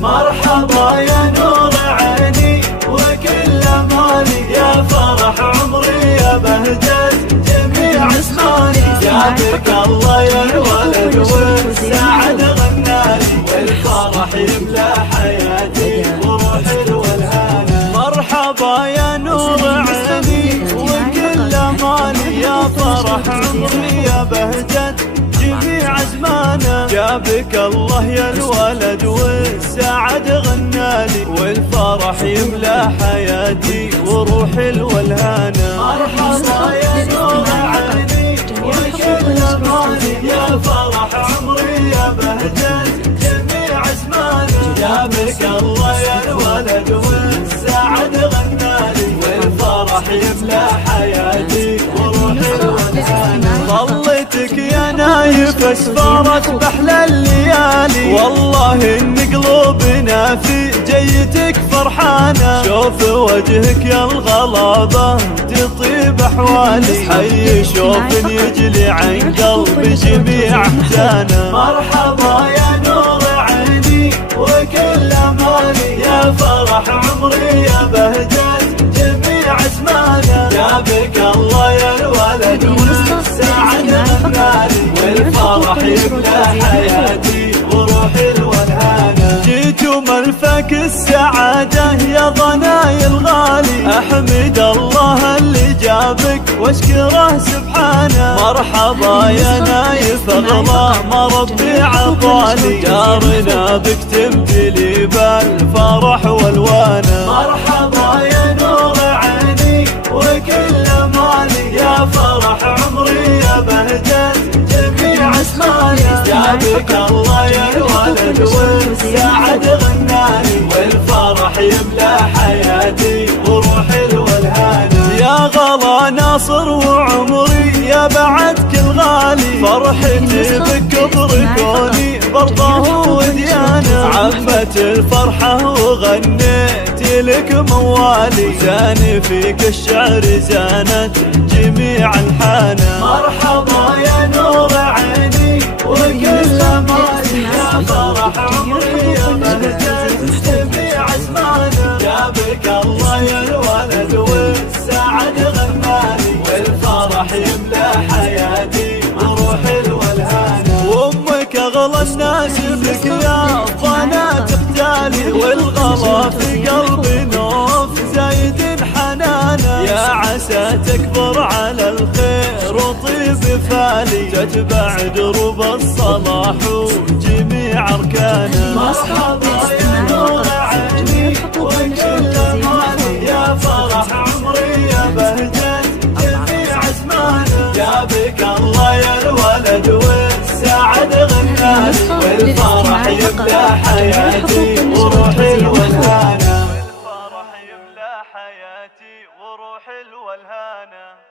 مرحبا يا نور عيني وكل مالي، يا فرح عمري يا بهجة جميع اسماني. جابك الله يا الولد والسعد غنالي، والفرح يملى حياتي وروحي الولهانة. مرحبا يا نور عيني وكل مالي، يا فرح عمري يا بهجة جميع ازمانه. جابك الله يا الولد والسعد غنالي، والفرح يملى حياتي وروحي الولهانه. مرحبا يا نور عيني وكل مالي، يا فرح عمري يا بهجة جميع ازمانه. جابك الله يا الولد والسعد غنالي، والفرح يملى حياتي وروحي الولهانه. ظلتك يا نايف اسفارت بأحلى الليالي، والله ان قلوبنا في جيتك فرحانه. شوف وجهك يا الغلابه تطيب احوالي، حي شوف يجلي عن قلبي جميع احزانه. مرحبا يا نور عيني وكل مالي، يا فرح عمري يا بهجة جميع ازمانه. جابك الله يا الولد والسعد غنالي، والفرح يملى حياتي وروحي الولهانه. جيت ملفك السعاده يا ضناي الغالي، احمد الله اللي جابك واشكره سبحانه. مرحبا يا نايف اغلى ما ربي عطالي، جارنا بك تمتلي بالفرح والوانه. مرحبا يا نور عيني وكل مالي، يا فرح عمري يا بهجة جميع اسمانه. جابك الله يا الولد والسعد غنالي، والفرح يملى حياتي وروحي الولهانه. يا غلا ناصر وعمري يا بعد كل غالي، فرحتي بك كبر كوني برضه وديانه. عمت الفرحه وغنيت لك موالي، زاني فيك الشعر زانت جميع الحانه. مرحبا يا نور عيني وكل مالي، يا فرح عمري يا بهجة جميع ازمانه. جابك الله يا الولد والسعد غنالي، والفرح يملى حياتي وروحي الولهانه. وامك اغلى الناس بك يا ضنا تختالي، والغلا في قلبي نوف زايد حنانه. يا عسى تكبر على الخير وطيب فالي، تتبع دروب الصلاح وجميع اركانه. مرحبا يا نور عيني وكل مالي، يا فرح عمري يا بهجة جميع ازمانه. جابك الله يا الولد والسعد غنالي، والفرح يملى حياتي وروحي الولهانه. والفرح يملى حياتي وروحي الولهانه.